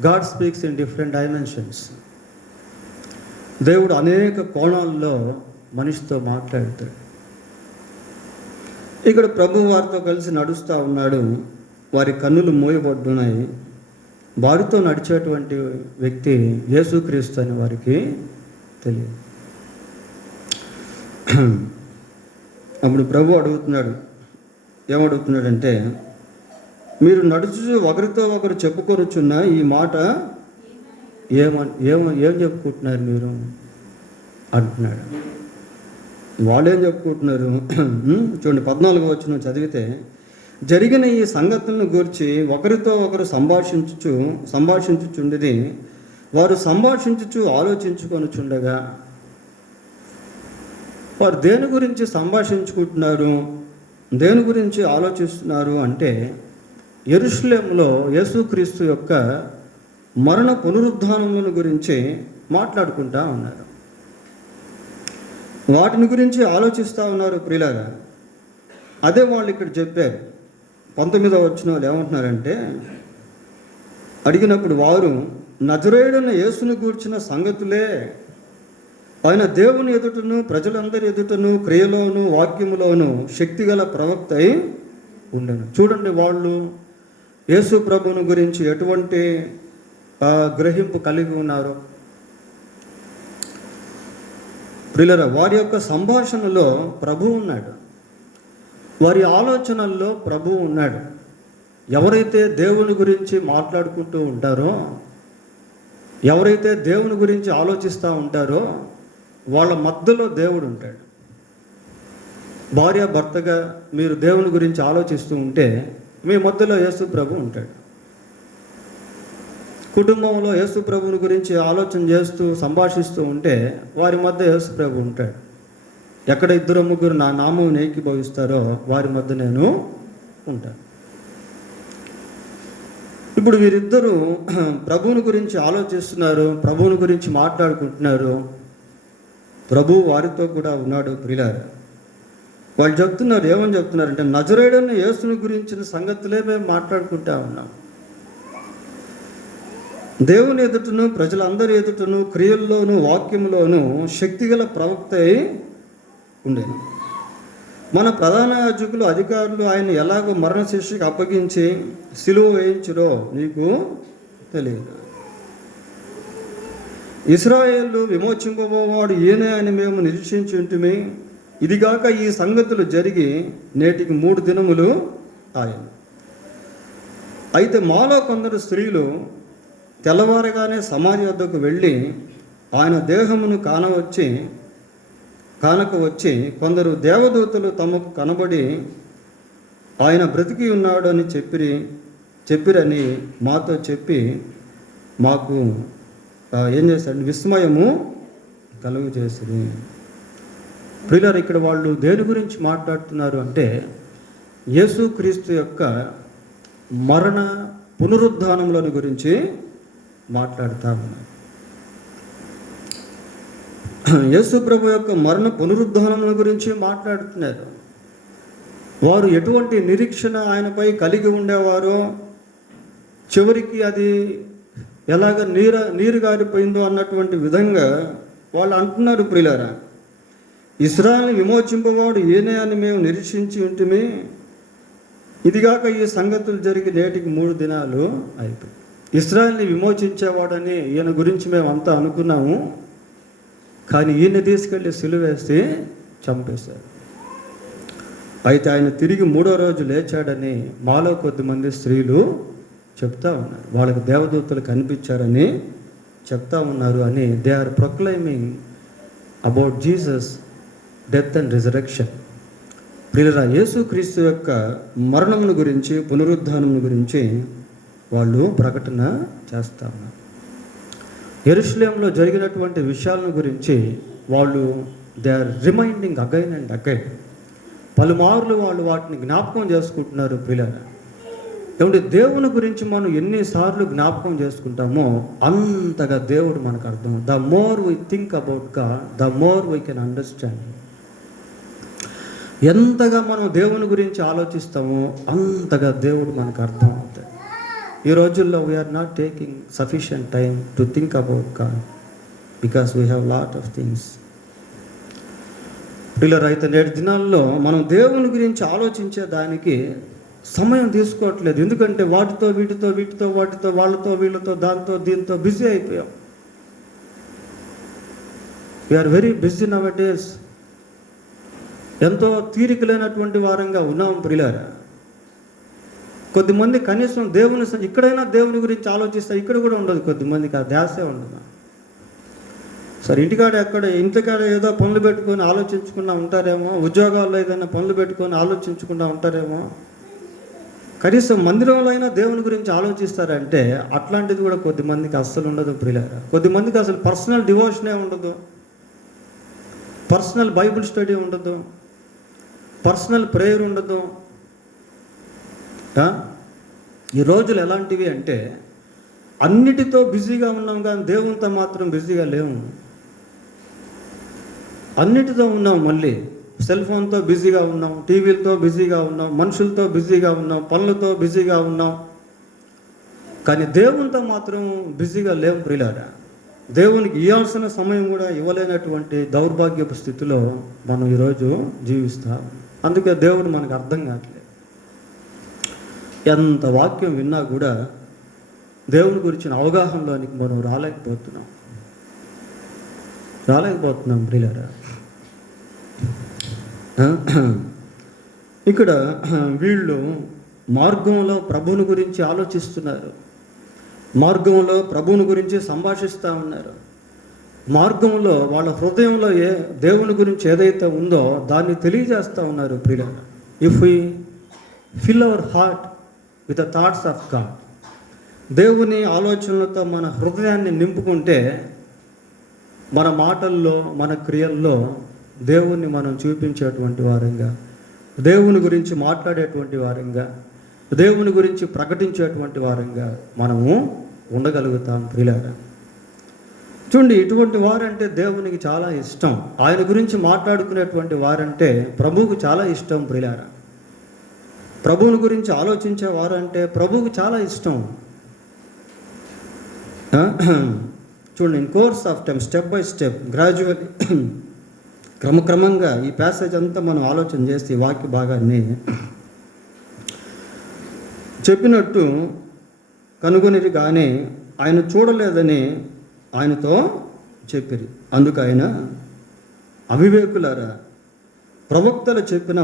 God speaks in different dimensions. దేవుడు అనేక కోణాల్లో మనిషితో మాట్లాడతాడు. ఇక్కడ ప్రభు వారితో కలిసి నడుస్తూ ఉన్నాడు. వారి కన్నులు మూయబడ్డున్నాయి. వారితో నడిచేటువంటి వ్యక్తి యేసుక్రీస్తు అని వారికి తెలియదు. అప్పుడు ప్రభు అడుగుతున్నాడు. ఏమడుగుతున్నాడంటే, మీరు నడుచు ఒకరితో ఒకరు చెప్పుకొనుచున్న ఈ మాట ఏం చెప్పుకుంటున్నారు మీరు అంటున్నాడు. వాళ్ళేం చెప్పుకుంటున్నారు? చూడండి, 14వ వచనం చదివితే, జరిగిన ఈ సంగతులను గూర్చి ఒకరితో ఒకరు సంభాషించుచుండిది. వారు సంభాషించుచు ఆలోచించుకొనుచుండగా. వారు దేని గురించి సంభాషించుకుంటున్నారు, దేని గురించి ఆలోచిస్తున్నారు అంటే, యెరూషలేములో యేసుక్రీస్తు యొక్క మరణ పునరుద్ధానములను గురించి మాట్లాడుకుంటా ఉన్నారు. వాటిని గురించి ఆలోచిస్తూ ఉన్నారు ప్రియులారా. అదే వాళ్ళు ఇక్కడ చెప్పారు. 19వ వచనంలో ఏమంటున్నారంటే, అడిగినప్పుడు వారు నజరేయుడైన యేసును గూర్చిన సంగతులే ఆయన దేవుని ఎదుటను ప్రజలందరి ఎదుటను క్రియలోను వాక్యములోను శక్తిగల ప్రవక్త అయి ఉండను. చూడండి, వాళ్ళు యేసు ప్రభువుని గురించి ఎటువంటి గ్రహింపు కలిగి ఉన్నారు ప్రియులారా. వారి యొక్క సంభాషణలో ప్రభువు ఉన్నాడు, వారి ఆలోచనల్లో ప్రభువు ఉన్నాడు. ఎవరైతే దేవుని గురించి మాట్లాడుకుంటూ ఉంటారో, ఎవరైతే దేవుని గురించి ఆలోచిస్తూ ఉంటారో వాళ్ళ మధ్యలో దేవుడు ఉంటాడు. భార్య భర్తగా మీరు దేవుని గురించి ఆలోచిస్తూ ఉంటే మీ మధ్యలో యేసు ప్రభు ఉంటాడు. కుటుంబంలో యేసు ప్రభుని గురించి ఆలోచన చేస్తూ సంభాషిస్తూ ఉంటే వారి మధ్య యేసు ప్రభు ఉంటాడు. ఎక్కడ 2-3 నా నామం ఏకీభవిస్తారో వారి మధ్య నేను ఉంటాను. ఇప్పుడు వీరిద్దరూ ప్రభువుని గురించి ఆలోచిస్తున్నారు, ప్రభువుని గురించి మాట్లాడుకుంటున్నారు. ప్రభువు వారితో కూడా ఉన్నాడు ప్రియులారా. వాళ్ళు చెప్తున్నారు, ఏమని చెప్తున్నారంటే, నజరేయుడైన యేసుని గురించిన సంగతులే మేము మాట్లాడుకుంటా ఉన్నాం. దేవుని ఎదుటను ప్రజలందరి ఎదుటను క్రియల్లోనూ వాక్యంలోనూ శక్తిగల ప్రవక్త అయి ఉండేది. మన ప్రధాన యాజకులు అధికారులు ఆయన ఎలాగో మరణ శిక్షకు అప్పగించి సిలువ వేయించురో నీకు తెలియదు. ఇశ్రాయేలు విమోచింపబోవాడు ఈయనే అని మేము నిరీక్షించి ఉంటుమి. ఇదిగాక ఈ సంగతులు జరిగి నేటికి 3 దినములు ఆయన. అయితే మాలో కొందరు స్త్రీలు తెల్లవారగానే సమాధి వద్దకు వెళ్ళి ఆయన దేహమును కానక వచ్చి కొందరు దేవదూతలు తమకు కనబడి ఆయన బ్రతికి ఉన్నాడు అని చెప్పిరని మాతో చెప్పి మాకు ఏం చేశాడు, విస్మయము కలుగు చేసింది. ప్రియులారా, ఇక్కడ వాళ్ళు దేని గురించి మాట్లాడుతున్నారు అంటే యేసుక్రీస్తు యొక్క మరణ పునరుద్ధానములను గురించి మాట్లాడుతూ ఉన్నారు. యేసు ప్రభు యొక్క మరణ పునరుద్ధానముల గురించి మాట్లాడుతున్నారు. వారు ఎటువంటి నిరీక్షణ ఆయనపై కలిగి ఉండేవారో, చివరికి అది ఎలాగ నీరు గారిపోయిందో అన్నటువంటి విధంగా వాళ్ళు అంటున్నారు ప్రియులారా. ఇశ్రాయేలును విమోచింపవాడు ఈయనే అని మేము నిరీక్షించి ఉంటుమి. ఇదిగాక ఈ సంగతులు జరిగి నేటికి 3 దినాలు అయిపోయి. ఇశ్రాయేలుని విమోచించేవాడని ఈయన గురించి మేము అంతా అనుకున్నాము, కానీ ఈయన తీసుకెళ్ళి సిలువేసి చంపేశారు. అయితే ఆయన తిరిగి 3వ రోజు లేచాడని మాలో కొద్దిమంది స్త్రీలు చెప్తా ఉన్నారు. వాళ్ళకి దేవదూతలు కనిపించారని చెప్తా ఉన్నారు అని they are proclaiming about Jesus death and resurrection. ప్రియులారా, యేసుక్రీస్తు యొక్క మరణమును గురించి పునరుద్ధానమును గురించి వాళ్ళు ప్రకటన చేస్తా ఉన్నారు. యెరూషలేములో జరిగినటువంటి విషయాలను గురించి వాళ్ళు they are reminding again and again. పలుమార్లు వాళ్ళు వాటిని జ్ఞాపకం చేసుకుంటున్నారు ప్రియులారా. ఏమంటే దేవుని గురించి మనం ఎన్నిసార్లు జ్ఞాపకం చేసుకుంటామో అంతగా దేవుడు మనకు అర్థం. The more we think about God, the more we can understand. ఎంతగా మనం దేవుని గురించి ఆలోచిస్తామో అంతగా దేవుడు మనకు అర్థం అవుతాడు. ఈ రోజుల్లో we are not taking sufficient time to think about God because we have lot of things. పిల్లలు అయితే నేటి దినాల్లో మనం దేవుని గురించి ఆలోచించే దానికి సమయం తీసుకోవట్లేదు. ఎందుకంటే వాటితో వాటితో వాళ్ళతో వీళ్ళతో దాంతో దీంతో బిజీ అయిపోయాం. We are very busy nowadays. ఎంతో తీరిక లేనటువంటి వారంగా ఉన్నాం ప్రియులారా. కొద్దిమంది కనీసం దేవుని ఇక్కడైనా దేవుని గురించి ఆలోచిస్తారు, ఇక్కడ కూడా ఉండదు. కొద్దిమందికి ఆ ధ్యాసే ఉండదు. సరే ఇంటికాడ ఏదో పనులు పెట్టుకొని ఆలోచించకుండా ఉంటారేమో, ఉద్యోగాల్లో ఏదైనా పనులు పెట్టుకొని ఆలోచించకుండా ఉంటారేమో. కనీసం మందిరంలో అయినా దేవుని గురించి ఆలోచిస్తారంటే అట్లాంటిది కూడా కొద్దిమందికి అస్సలు ఉండదు ప్రియులారా. కొద్దిమందికి అసలు పర్సనల్ డివోషనే ఉండదు, పర్సనల్ బైబిల్ స్టడీ ఉండదు, పర్సనల్ ప్రేయర్ ఉండదు. ఈ రోజులు ఎలాంటివి అంటే అన్నిటితో బిజీగా ఉన్నాం కానీ దేవునితో మాత్రం బిజీగా లేవు. అన్నిటితో ఉన్నాం, మళ్ళీ సెల్ ఫోన్తో బిజీగా ఉన్నాం, టీవీలతో బిజీగా ఉన్నాం, మనుషులతో బిజీగా ఉన్నాం, పనులతో బిజీగా ఉన్నాం, కానీ దేవునితో మాత్రం బిజీగా లేవు ప్రియులారా. దేవునికి ఇవ్వాల్సిన సమయం కూడా ఇవ్వలేనటువంటి దౌర్భాగ్యపు స్థితిలో మనం ఈరోజు జీవిస్తాం. అందుకే దేవుడు మనకు అర్థం కావట్లేదు. ఎంత వాక్యం విన్నా కూడా దేవుని గురించిన అవగాహనలోనికి మనం రాలేకపోతున్నాం ప్రియులారా. ఇక్కడ వీళ్ళు మార్గంలో ప్రభువుని గురించి ఆలోచిస్తున్నారు, మార్గంలో ప్రభువుని గురించి సంభాషిస్తూ ఉన్నారు. మార్గంలో వాళ్ళ హృదయంలో దేవుని గురించి ఏదైతే ఉందో దాన్ని తెలియజేస్తూ ఉన్నారు ప్రియులారా. If we fill our heart with the thoughts of God, దేవుని ఆలోచనలతో మన హృదయాన్ని నింపుకుంటే మన మాటల్లో మన క్రియల్లో దేవుణ్ణి మనం చూపించేటువంటి వారంగా, దేవుని గురించి మాట్లాడేటువంటి వారంగా, దేవుని గురించి ప్రకటించేటువంటి వారంగా మనము ఉండగలుగుతాం ప్రియులారా. చూడండి, ఇటువంటి వారంటే దేవునికి చాలా ఇష్టం. ఆయన గురించి మాట్లాడుకునేటువంటి వారంటే ప్రభువుకు చాలా ఇష్టం ప్రియులారా. ప్రభువుని గురించి ఆలోచించే వారంటే ప్రభువుకు చాలా ఇష్టం. చూడండి, in course of time, step by step, gradually, క్రమక్రమంగా ఈ ప్యాసేజ్ అంతా మనం ఆలోచన చేసి ఈ వాక్య భాగాన్ని చెప్పినట్టు కనుగొనిది కానీ ఆయన చూడలేదని ఆయనతో చెప్పిరి. అందుకు ఆయన, అవివేకులారా, ప్రవక్తలు చెప్పిన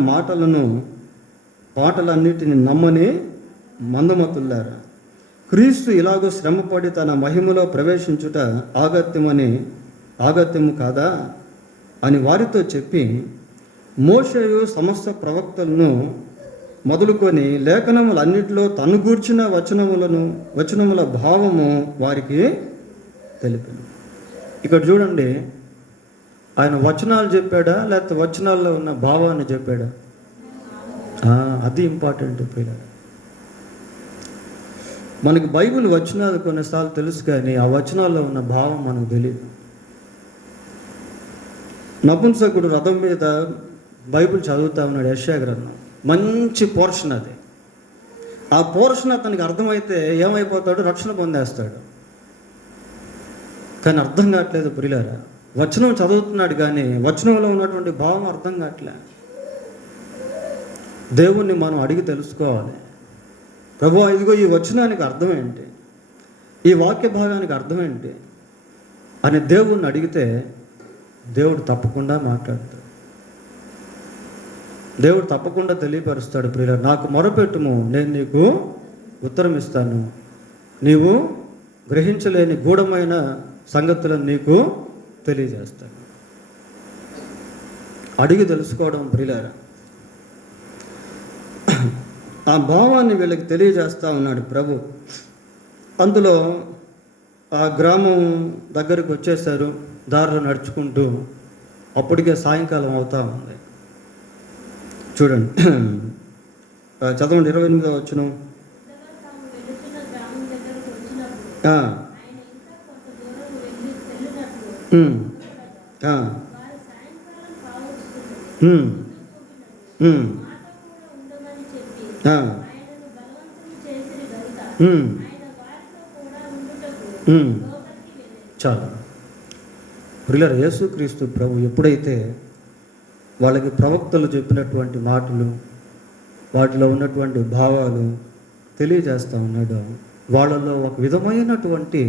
పాటలన్నిటిని నమ్మని మందమతులారా, క్రీస్తు ఇలాగో శ్రమపడి తన మహిమలో ప్రవేశించుట ఆగత్యము కాదా అని వారితో చెప్పి, మోషేయు సమస్త ప్రవక్తలను మొదలుకొని లేఖనములన్నిటిలో తను గూర్చిన వచనముల భావము వారికి తెలిపాను. ఇక్కడ చూడండి, ఆయన వచనాలు చెప్పాడా లేకపోతే వచనాల్లో ఉన్న భావాన్ని చెప్పాడా? అది ఇంపార్టెంట్ పిల్లలు. మనకి బైబిల్ వచనాలు కొన్నిసార్లు తెలుసు కానీ ఆ వచనాల్లో ఉన్న భావం మనకు తెలియదు. నపుంసకుడు రథం మీద బైబిల్ చదువుతా ఉన్నాడు, యెషయా గ్రంథం, మంచి పోర్షన్ అది. ఆ పోర్షన్ అతనికి అర్థమైతే ఏమైపోతాడు? రక్షణ పొందేస్తాడు. కానీ అర్థం కావట్లేదు ప్రియులారా. వచనం చదువుతున్నాడు కానీ వచనంలో ఉన్నటువంటి భావం అర్థం కావట్లే. దేవుణ్ణి మనం అడిగి తెలుసుకోవాలి. ప్రభువా, ఇదిగో ఈ వచనానికి అర్థం ఏంటి, ఈ వాక్య భాగానికి అర్థం ఏంటి అని దేవుణ్ణి అడిగితే దేవుడు తప్పకుండా మాట్లాడతాడు. దేవుడు తప్పకుండా తెలియపరుస్తాడు. ప్రియులారా, నాకు మొరపెట్టుము, నేను నీకు ఉత్తరం ఇస్తాను, నీవు గ్రహించలేని గూఢమైన సంగతులను నీకు తెలియజేస్తాను. అడిగి తెలుసుకోవడం ప్రియులారా. ఆ భావాన్ని వీళ్ళకి తెలియజేస్తూ ఉన్నాడు ప్రభు. అందులో ఆ గ్రామం దగ్గరికి వచ్చేసారు, దారిలో నడుచుకుంటూ. అప్పటికే సాయంకాలం అవుతా ఉంది. చూడండి, చదవండి 28వ వచనం. చాలా ప్రియులారా, యేసుక్రీస్తు ప్రభు ఎప్పుడైతే వాళ్ళకి ప్రవక్తలు చెప్పినటువంటి మాటలు, వాటిలో ఉన్నటువంటి భావాలు తెలియజేస్తూ ఉన్నాడో, వాళ్ళలో ఒక విధమైనటువంటి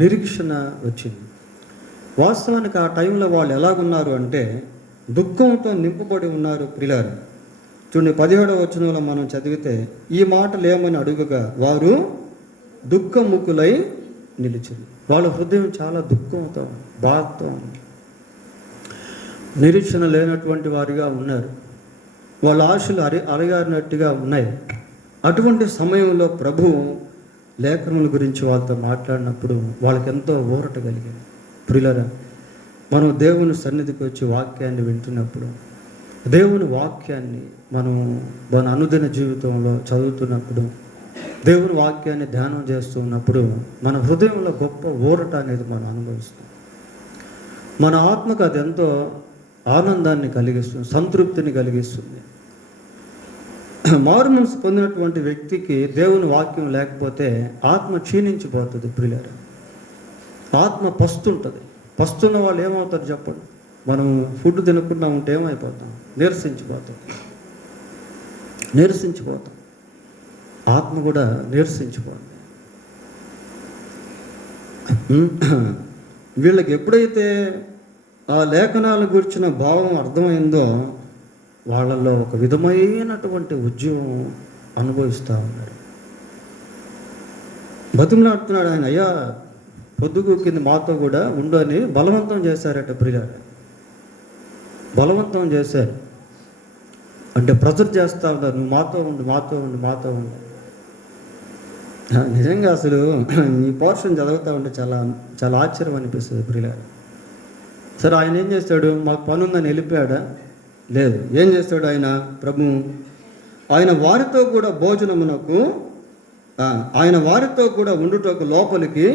నిరీక్షణ వచ్చింది. వాస్తవానికి ఆ టైంలో వాళ్ళు ఎలాగున్నారు అంటే దుఃఖంతో నింపబడి ఉన్నారు. ప్రియులారా, చూడండి 17వ వచనంలో మనం చదివితే, ఈ మాటలు ఏమని అడుగగా వారు దుఃఖముఖులై నిలిచింది. వాళ్ళ హృదయం చాలా దుఃఖంతో, బాధతో, నిరీక్షణ లేనటువంటి వారిగా ఉన్నారు. వాళ్ళ ఆశలు అరగారినట్టుగా ఉన్నాయి. అటువంటి సమయంలో ప్రభు లేఖనముల గురించి వాళ్ళతో మాట్లాడినప్పుడు వాళ్ళకి ఎంతో ఊరట కలిగింది. ప్రియులారా, మనం దేవుని సన్నిధికి వచ్చి వాక్యాన్ని వింటున్నప్పుడు, దేవుని వాక్యాన్ని మనం మన అనుదిన జీవితంలో చదువుతున్నప్పుడు, దేవుని వాక్యాన్ని ధ్యానం చేస్తూ ఉన్నప్పుడు మన హృదయంలో గొప్ప ఊరట అనేది మనం అనుభవిస్తాం. మన ఆత్మకు అది ఎంతో ఆనందాన్ని కలిగిస్తుంది, సంతృప్తిని కలిగిస్తుంది. మారు మనసు పొందినటువంటి వ్యక్తికి దేవుని వాక్యం లేకపోతే ఆత్మ క్షీణించిపోతుంది. ప్రియులారా, ఆత్మ పస్తుంటుంది. పస్తున్న వాళ్ళు ఏమవుతారు చెప్పండి? మనం ఫుడ్ తినకుండా ఉంటే ఏమైపోతాం? నీరసించిపోతాం. ఆత్మ కూడా నీరసించిపోతుంది. వీళ్ళకి ఎప్పుడైతే ఆ లేఖనాల గురించిన భావం అర్థమైందో వాళ్ళల్లో ఒక విధమైనటువంటి ఉద్యమం అనుభవిస్తూ ఉన్నారు. బతిమలాడుతున్నాడు ఆయన, అయ్యా పొద్దుగు కింద మాతో కూడా ఉండు అని బలవంతం చేశారట. ప్రియులారా, బలవంతం చేశారు అంటే ప్రెజర్ చేస్తూ ఉన్నారు, నువ్వు మాతో ఉండు. నిజంగా అసలు ఈ పోర్షన్ చదువుతూ ఉంటే చాలా చాలా ఆశ్చర్యం అనిపిస్తుంది. ప్రియులారా, సరే ఆయన ఏం చేస్తాడు? మాకు పని ఉందని వెళ్ళిపోయాడా? లేదు. ఏం చేస్తాడు ఆయన? ప్రభు ఆయన వారితో కూడా భోజనమునకు, ఆయన వారితో కూడా ఉండుటకు లోపలికి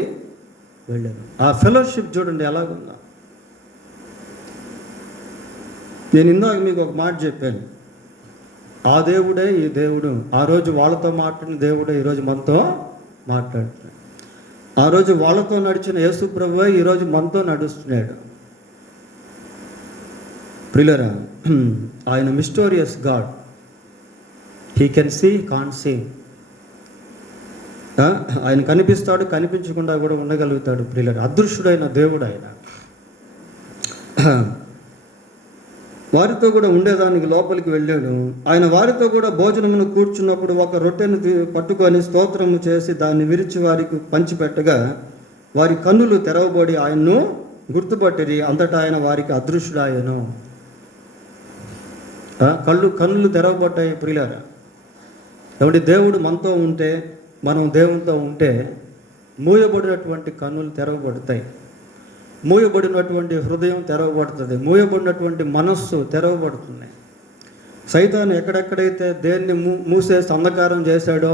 వెళ్ళారు. ఆ ఫెలోషిప్ చూడండి ఎలాగుందా. నేను ఇందాక మీకు ఒక మాట చెప్పాను, ఆ దేవుడే ఈ దేవుడు. ఆ రోజు వాళ్ళతో మాట్లాడిన దేవుడే ఈరోజు మనతో మాట్లాడుతున్నాడు. ఆ రోజు వాళ్ళతో నడిచిన యేసు ప్రభువే ఈరోజు మనతో నడుస్తున్నాడు. ప్రియులారా, ఆయన mysterious God. He can see, can't see. ఆయన కనిపిస్తాడు, కనిపించకుండా కూడా ఉండగలుగుతాడు. ప్రియులారా, అదృశ్యుడైన దేవుడు ఆయన. వారితో కూడా ఉండేదానికి లోపలికి వెళ్ళాడు. ఆయన వారితో కూడా భోజనమును కూర్చున్నప్పుడు ఒక రొట్టెను పట్టుకొని స్తోత్రము చేసి దాన్ని విరిచి వారికి పంచిపెట్టగా వారి కన్నులు తెరవబడి ఆయన్ను గుర్తుపట్టిరి. అంతటా ఆయన వారికి అదృశ్యుడాయను. కన్నులు తెరవబడ్డాయి. ప్రియులారా, కాబట్టి దేవుడు మనతో ఉంటే, మనం దేవునితో ఉంటే మూయబడినటువంటి కన్నులు తెరవబడతాయి, మూయబడినటువంటి హృదయం తెరవబడుతుంది, మూయబడినటువంటి మనస్సు తెరవబడుతుంది. సైతాను ఎక్కడెక్కడైతే దేన్ని మూసేసి అంధకారం చేశాడో,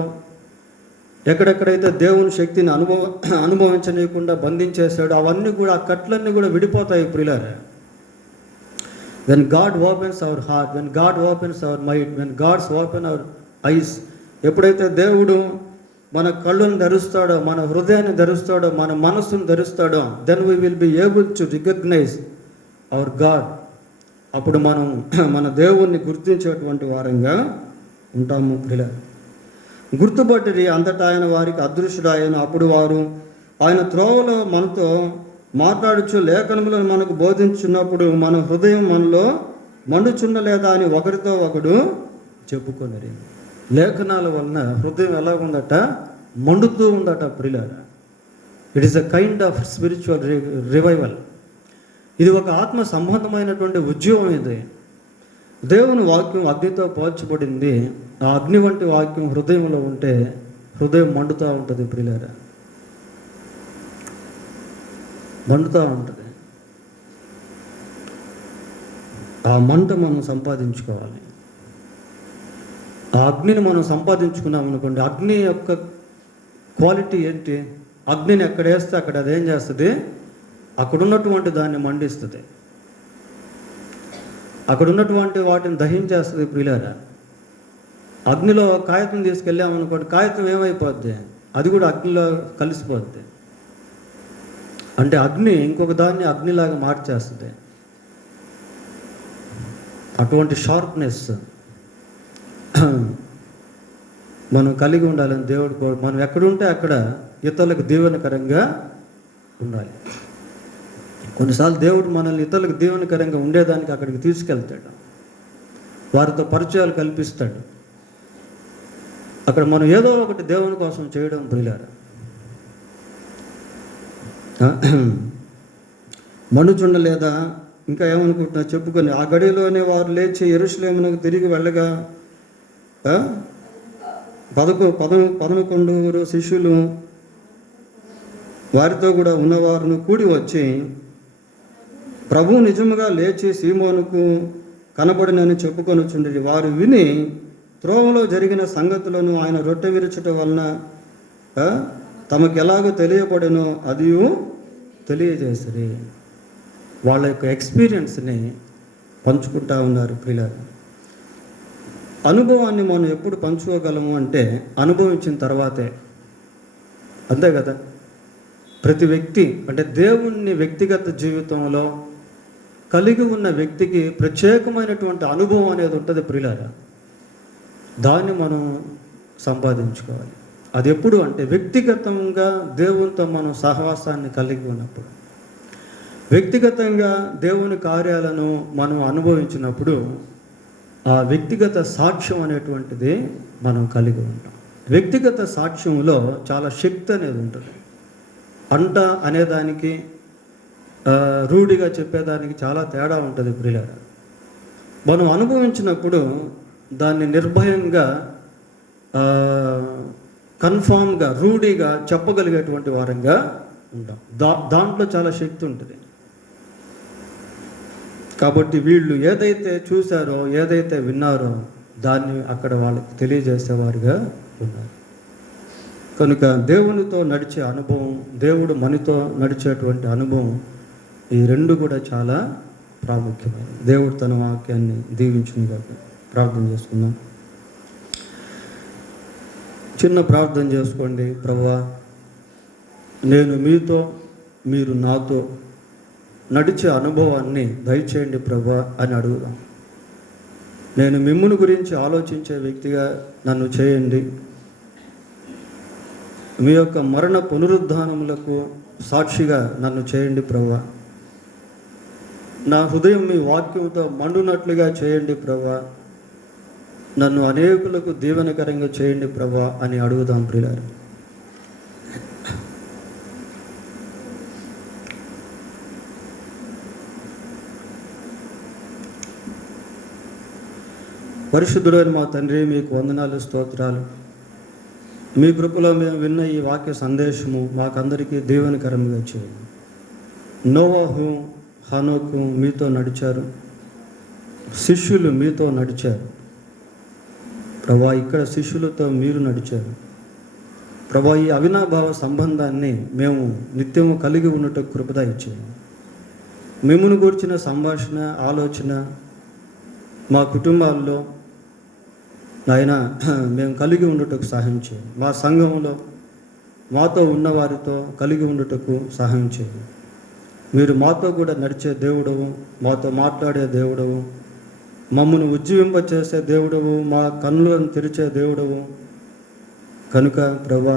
ఎక్కడెక్కడైతే దేవుని శక్తిని అనుభవించనీయకుండా బంధించేశాడో అవన్నీ కూడా, ఆ కట్లన్నీ కూడా విడిపోతాయి. ప్రియులారా, when God opens our heart, when God opens our mind, when God's open our eyes, ఎప్పుడైతే దేవుడు మన కళ్ళను ధరిస్తాడో, మన హృదయాన్ని ధరిస్తాడో, మన మనస్సును ధరిస్తాడో, then we will be able to recognise our God. అప్పుడు మనం మన దేవుణ్ణి గుర్తించేటువంటి వారంగా ఉంటాము. ప్రియులారా, గుర్తుపట్టిరి. అంతటా ఆయన వారికి అదృశ్యుడాయను. అప్పుడు వారు ఆయన త్రోవలో మనతో మాట్లాడుచు లేఖనములను మనకు బోధించున్నప్పుడు మన హృదయం మనలో మండుచుండలేదా అని ఒకరితో ఒకడు చెప్పుకొనిరి. లేఖనాల వలన హృదయం ఎలాగుందట? మండుతూ ఉందట. ప్రియులారా, it is a kind of spiritual revival. ఇది ఒక ఆత్మ సంబంధమైనటువంటి ఉద్యమం. ఇది దేవుని వాక్యం అగ్నితో పోల్చబడింది. ఆ అగ్ని వంటి వాక్యం హృదయంలో ఉంటే హృదయం మండుతూ ఉంటుంది ప్రియులారా, మండుతూ ఉంటుంది. ఆ మంట మనం సంపాదించుకోవాలి. ఆ అగ్నిని మనం సంపాదించుకున్నాం అనుకోండి, అగ్ని యొక్క క్వాలిటీ ఏంటి? అగ్నిని ఎక్కడ వేస్తే అక్కడ అదేం చేస్తుంది? అక్కడ ఉన్నటువంటి దాన్ని మండిస్తుంది, అక్కడ ఉన్నటువంటి వాటిని దహించేస్తుంది ప్రియులారా. అగ్నిలో కాగితం తీసుకెళ్ళామనుకోండి, కాగితం ఏమైపోద్ది? అది కూడా అగ్నిలో కలిసిపోద్ది. అంటే అగ్ని ఇంకొక దాన్ని అగ్నిలాగా మార్చేస్తుంది. అటువంటి షార్ప్నెస్ మనం కలిగి ఉండాలని దేవుడు కోరు. మనం ఎక్కడుంటే అక్కడ ఇతరులకు దీవెనకరంగా ఉండాలి. కొన్నిసార్లు దేవుడు మనల్ని ఇతరులకు దీవెనకరంగా ఉండేదానికి అక్కడికి తీసుకెళ్తాడు, వారితో పరిచయాలు కల్పిస్తాడు. అక్కడ మనం ఏదో ఒకటి దేవుని కోసం చేయడం ప్రియులారా. మనుచుండ లేదా ఇంకా ఏమనుకుంటున్నా చెప్పుకొని, ఆ గడిలోనే వారు లేచి యెరూషలేమునకు తిరిగి వెళ్ళగా 11 శిష్యులు వారితో కూడా ఉన్నవారును కూడి వచ్చి, ప్రభువు నిజముగా లేచి సీమోనుకు కనబడినని చెప్పుకొనుచుండేది. వారు విని త్రోవలో జరిగిన సంగతులను, ఆయన రొట్టె విరుచుట వలన తమకు ఎలాగో తెలియబడినో అది తెలియజేసరి. వాళ్ళ యొక్క ఎక్స్పీరియన్స్ని పంచుకుంటా ఉన్నారు ప్రియులారా. అనుభవాన్ని మనం ఎప్పుడు పంచుకోగలము అంటే అనుభవించిన తర్వాతే, అంతే కదా. ప్రతి వ్యక్తి అంటే దేవుణ్ణి వ్యక్తిగత జీవితంలో కలిగి ఉన్న వ్యక్తికి ప్రత్యేకమైనటువంటి అనుభవం అనేది ఉంటుంది ప్రియులారా. దాన్ని మనం సంపాదించుకోవాలి. అది ఎప్పుడు అంటే వ్యక్తిగతంగా దేవునితో మనం సహవాసాన్ని కలిగి ఉన్నప్పుడు, వ్యక్తిగతంగా దేవుని కార్యాలను మనం అనుభవించినప్పుడు ఆ వ్యక్తిగత సాక్ష్యం అనేటువంటిది మనం కలిగి ఉంటాం. వ్యక్తిగత సాక్ష్యంలో చాలా శక్తి అనేది ఉంటుంది. అంట అనేదానికి రూఢిగా చెప్పేదానికి చాలా తేడా ఉంటుంది ప్రియులారా. మనం అనుభవించినప్పుడు దాన్ని నిర్భయంగా కన్ఫామ్గా రూఢిగా చెప్పగలిగేటువంటి వారంగా ఉంటాం. దాంట్లో చాలా శక్తి ఉంటుంది. కాబట్టి వీళ్ళు ఏదైతే చూశారో, ఏదైతే విన్నారో దాన్ని అక్కడ వాళ్ళకి తెలియజేసేవారుగా ఉన్నారు. కనుక దేవునితో నడిచే అనుభవం, దేవుడు మనతో నడిచేటువంటి అనుభవం, ఈ రెండు కూడా చాలా ప్రాముఖ్యమైనది. దేవుడు తన వాక్యాన్ని దీవించునుగా. ప్రార్థన చేసుకుందాం. చిన్న ప్రార్థన చేసుకోండి. ప్రభువా, నేను మీతో, మీరు నాతో నడిచే అనుభవాన్ని దయచేయండి ప్రభువా అని అడుగుదాం. నేను మిమ్ముని గురించి ఆలోచించే వ్యక్తిగా నన్ను చేయండి. మీ యొక్క మరణ పునరుద్ధానములకు సాక్షిగా నన్ను చేయండి ప్రభువా. నా హృదయం మీ వాక్యంతో మండునట్లుగా చేయండి ప్రభువా. నన్ను అనేకులకు దీవెనకరంగా చేయండి ప్రభువా అని అడుగుదాం ప్రియులారా. పరిశుద్ధుడైన మా తండ్రి, మీకు వందనాలు, స్తోత్రాలు. మీ కృపలో మేము విన్న ఈ వాక్య సందేశము మాకందరికీ దీవెనకరంగా చేయండి. నోవాహు, హనోకు మీతో నడిచారు, శిష్యులు మీతో నడిచారు ప్రభా. ఇక్కడ శిష్యులతో మీరు నడిచారు ప్రభా. ఈ అవినాభావ సంబంధాన్ని మేము నిత్యము కలిగి ఉన్నట్టు కృపద ఇచ్చేయండి. మిమ్మును గూర్చిన సంభాషణ, ఆలోచన మా కుటుంబాల్లో నాయన మేము కలిగి ఉండుటకు సహాయం చేయండి. మా సంఘంలో మాతో ఉన్నవారితో కలిగి ఉండుటకు సహాయం చేయండి. మీరు మాతో కూడా నడిచే దేవుడవు, మాతో మాట్లాడే దేవుడవు, మమ్మల్ని ఉజ్జీవింపచేసే దేవుడవు, మా కన్నులను తెరిచే దేవుడవు. కనుక ప్రభా,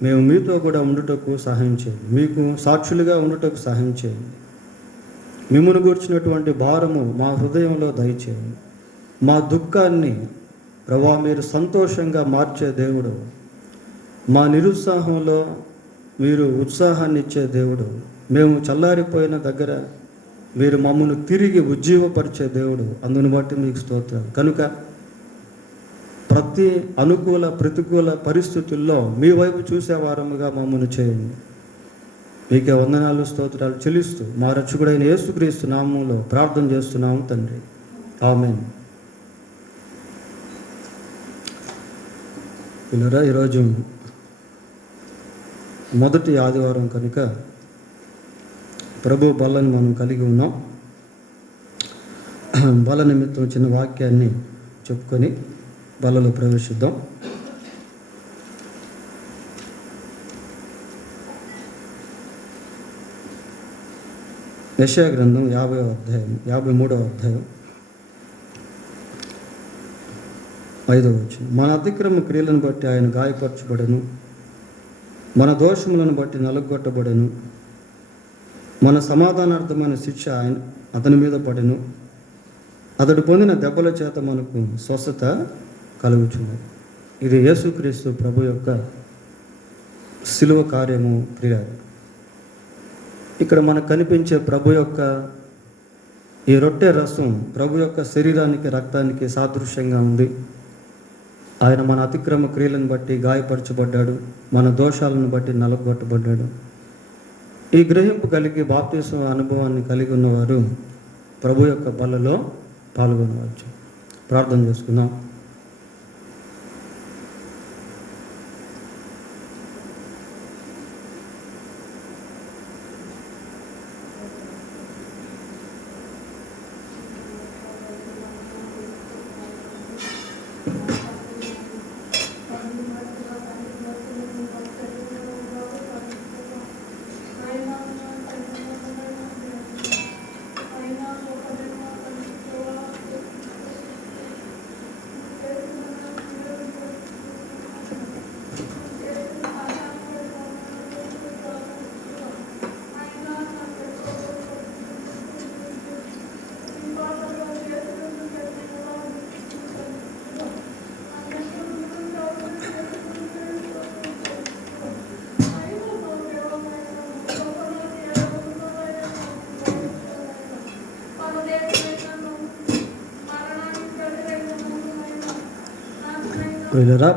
మేము మీతో కూడా ఉండుటకు సహాయం చేయండి. మీకు సాక్షులుగా ఉండుటకు సహాయం చేయండి. మిమ్మును గూర్చినటువంటి భారము మా హృదయంలో దయచేయండి. మా దుఃఖాన్ని ప్రభా మీరు సంతోషంగా మార్చే దేవుడు. మా నిరుత్సాహంలో మీరు ఉత్సాహాన్ని ఇచ్చే దేవుడు. మేము చల్లారిపోయిన దగ్గర మీరు మమ్మల్ని తిరిగి ఉజ్జీవపరిచే దేవుడు. అందుని బట్టి మీకు స్తోత్రం. కనుక ప్రతి అనుకూల ప్రతికూల పరిస్థితుల్లో మీ వైపు చూసేవారముగా మమ్మల్ని చేయండి. మీకే వందనాలు స్తోత్రాలు చెల్లిస్తూ మా రక్షకుడైన యేసుక్రీస్తు నామములో ప్రార్థన చేస్తున్నాము తండ్రి. ఆమేన్. పిల్లరా, ఈరోజు మొదటి ఆదివారం కనుక ప్రభు బల్లని మనం కలిగి ఉన్నాం. బల నిమిత్తం చిన్న వాక్యాన్ని చెప్పుకొని బలలో ప్రవేశిద్దాం. యెషయా గ్రంథం 53వ అధ్యాయం 5వ వచనం. మన అతిక్రమ క్రియలను బట్టి ఆయన గాయపరచబడెను, మన దోషములను బట్టి నలుగొట్టబడెను, మన సమాధానార్థమైన శిక్ష అతని మీద పడెను, అతడు పొందిన దెబ్బల చేత మనకు స్వస్థత కలుగుచున్నది. ఇది యేసుక్రీస్తు ప్రభు యొక్క శిలువ కార్యము క్రియ. ఇక్కడ మనకు కనిపించే ప్రభు యొక్క ఈ రొట్టె రసం ప్రభు యొక్క శరీరానికి రక్తానికి సాదృశ్యంగా ఉంది. ఆయన మన అతిక్రమ క్రియలను బట్టి గాయపరచబడ్డాడు, మన దోషాలను బట్టి నలగొట్టబడ్డాడు. ఈ గ్రహింపు కలిగి బాప్తిస్మ అనుభవాన్ని కలిగి ఉన్నవారు ప్రభు యొక్క బలలో పాల్గొనవచ్చు. ప్రార్థన చేసుకుందాం.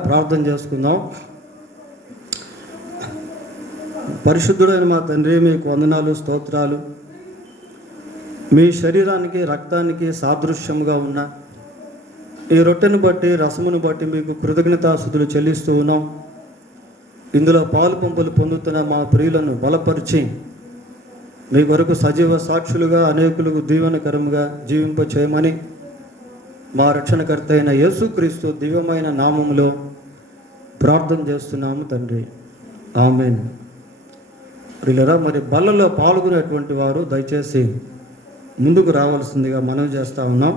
ప్రార్థన చేసుకుందాం. పరిశుద్ధుడైన మా తండ్రి, మీకు వందనాలు స్తోత్రాలు. మీ శరీరానికి రక్తానికి సాదృశ్యముగా ఉన్న ఈ రొట్టెను బట్టి రసమును బట్టి మీకు కృతజ్ఞతాస్తుతులు చెల్లిస్తూ ఉన్నాం. ఇందులో పాలు పంపులు పొందుతున్న మా ప్రియులను బలపరిచి మీ వరకు సజీవ సాక్షులుగా అనేకులకు దీవెనకరముగా జీవింప చేయమని మా రక్షణకర్త అయిన యేసుక్రీస్తు దివ్యమైన నామములో ప్రార్థన చేస్తున్నాము తండ్రి. ఆమేన్. ప్రియులారా, మరి బలలో పాల్గొనేటువంటి వారు దయచేసి ముందుకు రావాల్సిందిగా మనవి చేస్తూ ఉన్నాం.